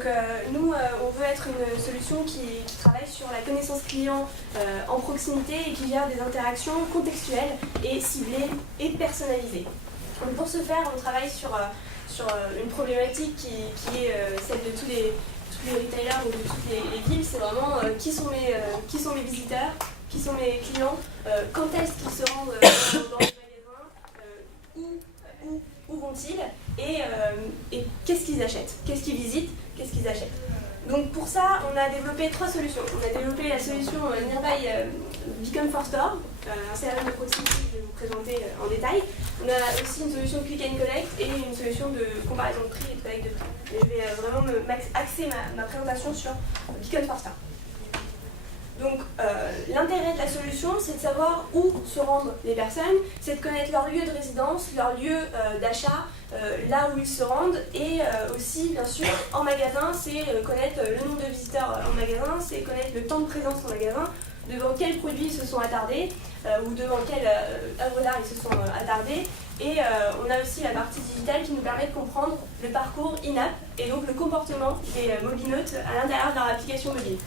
Donc nous, on veut être une solution qui travaille sur la connaissance client en proximité et qui gère des interactions contextuelles et ciblées et personnalisées. Donc pour ce faire, on travaille sur une problématique qui est celle de tous les retailers ou de toutes les villes. C'est vraiment qui sont mes visiteurs, qui sont mes clients, quand est-ce qu'ils se rendent dans les magasins, où vont-ils et qu'est-ce qu'ils achètent, qu'est-ce qu'ils visitent, qu'est-ce qu'ils achètent. Donc pour ça, on a développé 3 solutions. On a développé la solution Nearby Beacon for Store, un CRM de proximité que je vais vous présenter en détail. On a aussi une solution Click and Collect et une solution de comparaison de prix et de collecte de prix. Mais je vais vraiment axer ma présentation sur Beacon for Store. Donc l'intérêt de la solution, c'est de savoir où se rendent les personnes, c'est de connaître leur lieu de résidence, leur lieu d'achat, là où ils se rendent, et aussi, bien sûr, en magasin, c'est connaître le nombre de visiteurs en magasin, c'est connaître le temps de présence en magasin, devant quels produits ils se sont attardés, ou devant quelle œuvre d'art ils se sont attardés. Et on a aussi la partie digitale qui nous permet de comprendre le parcours in-app, et donc le comportement des mobinautes à l'intérieur de leur application mobile.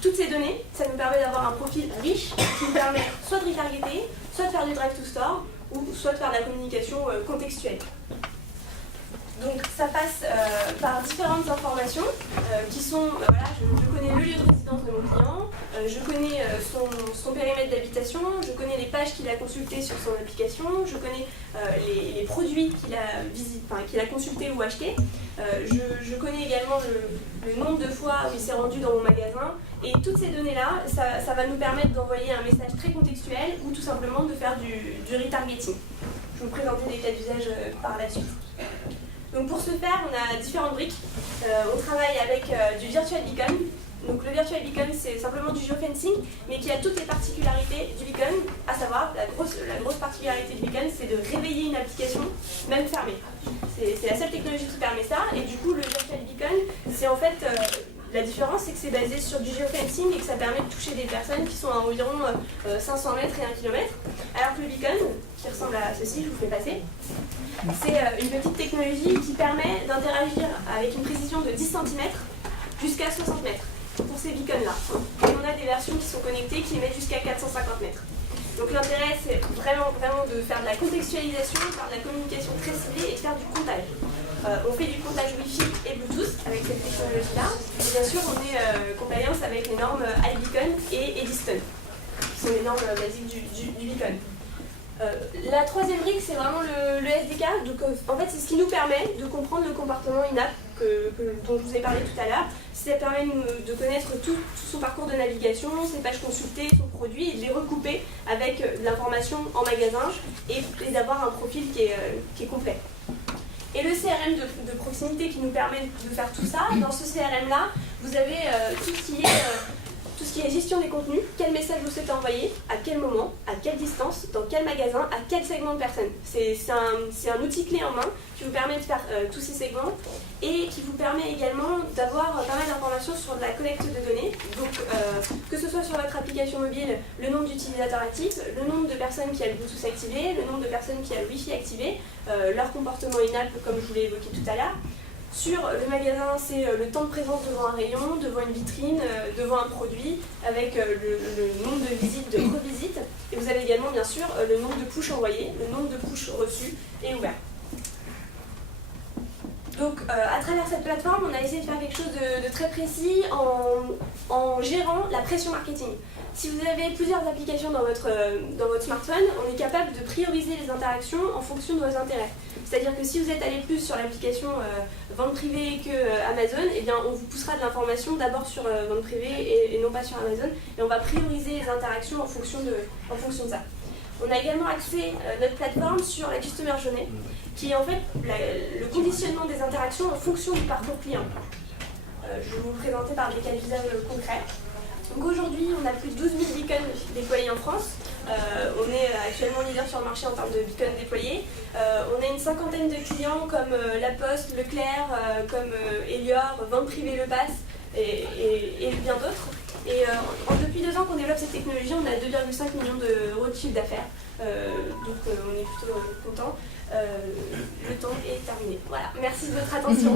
Toutes ces données, ça nous permet d'avoir un profil riche qui nous permet soit de retargeter, soit de faire du drive to store, ou soit de faire de la communication contextuelle. Donc ça passe par différentes informations qui sont, voilà, je connais le lieu de résidence de mon client, je connais son périmètre d'habitation, je connais les pages qu'il a consultées sur son application, je connais les produits qu'il a consultés ou achetés, je connais également le nombre de fois où il s'est rendu dans mon magasin, et toutes ces données-là, ça va nous permettre d'envoyer un message très contextuel ou tout simplement de faire du retargeting. Je vais vous présenter des cas d'usage par la suite. Donc pour ce faire, on a différentes briques. On travaille avec du Virtual Beacon. Donc le Virtual Beacon, c'est simplement du geofencing, mais qui a toutes les particularités du beacon, à savoir, la grosse particularité du beacon, c'est de réveiller une application, même fermée. C'est la seule technologie qui permet ça, et du coup, le Virtual Beacon, c'est en fait, la différence, c'est que c'est basé sur du geofencing et que ça permet de toucher des personnes qui sont à environ 500 mètres et 1 km. Alors que le beacon, qui ressemble à ceci, je vous fais passer, c'est une petite technologie qui permet d'interagir avec une précision de 10 cm jusqu'à 60 mètres pour ces beacons-là. Et on a des versions qui sont connectées qui émettent jusqu'à 450 mètres. Donc l'intérêt, c'est vraiment de faire de la contextualisation, de faire de la communication très ciblée et de faire du comptage. On fait du comptage Wi-Fi et Bluetooth avec cette technologie-là. Et bien sûr, on est compliance avec les normes iBeacon et Eddystone, qui sont les normes basiques du beacon. La troisième brique, c'est vraiment le SDK. Donc, en fait, c'est ce qui nous permet de comprendre le comportement in-app dont je vous ai parlé tout à l'heure. Ça permet de connaître tout son parcours de navigation, ses pages consultées, son produit, et de les recouper avec de l'information en magasin et d'avoir un profil qui est complet. Et le CRM de proximité qui nous permet de faire tout ça, dans ce CRM-là, vous avez tout ce qui est gestion des contenus, quel message vous souhaitez envoyer, à quel moment, à quelle distance, dans quel magasin, à quel segment de personnes. C'est un outil clé en main qui vous permet de faire tous ces segments et qui vous permet également d'avoir pas mal d'informations sur la collecte de données. Donc, que ce soit sur votre application mobile, le nombre d'utilisateurs actifs, le nombre de personnes qui a le Bluetooth activé, le nombre de personnes qui a le Wi-Fi activé, leur comportement in-app, comme je vous l'ai évoqué tout à l'heure. Sur le magasin, c'est le temps de présence devant un rayon, devant une vitrine, devant un produit, avec le nombre de visites, de revisites. Et vous avez également, bien sûr, le nombre de push envoyés, le nombre de push reçus et ouverts. Donc, à travers cette plateforme, on a essayé de faire quelque chose de très précis en gérant la pression marketing. Si vous avez plusieurs applications dans votre smartphone, on est capable de prioriser les interactions en fonction de vos intérêts. C'est-à-dire que si vous êtes allé plus sur l'application vente privée que Amazon, eh bien, on vous poussera de l'information d'abord sur vente privée et non pas sur Amazon. Et on va prioriser les interactions en fonction de ça. On a également axé notre plateforme sur la Customer Journey, qui est en fait le conditionnement des interactions en fonction du parcours client. Je vais vous le présenter par des cas d'usage concrets. Donc aujourd'hui, on a plus de 12 000 beacons déployés en France. On est actuellement leader sur le marché en termes de beacons déployés. On a une cinquantaine de clients comme La Poste, Leclerc, comme Elior, Vente Privée Le Pass et bien d'autres. Et depuis 2 ans qu'on développe cette technologie, on a 2,5 millions d'euros de chiffre d'affaires. Donc on est plutôt content. Le temps est terminé. Voilà, merci de votre attention.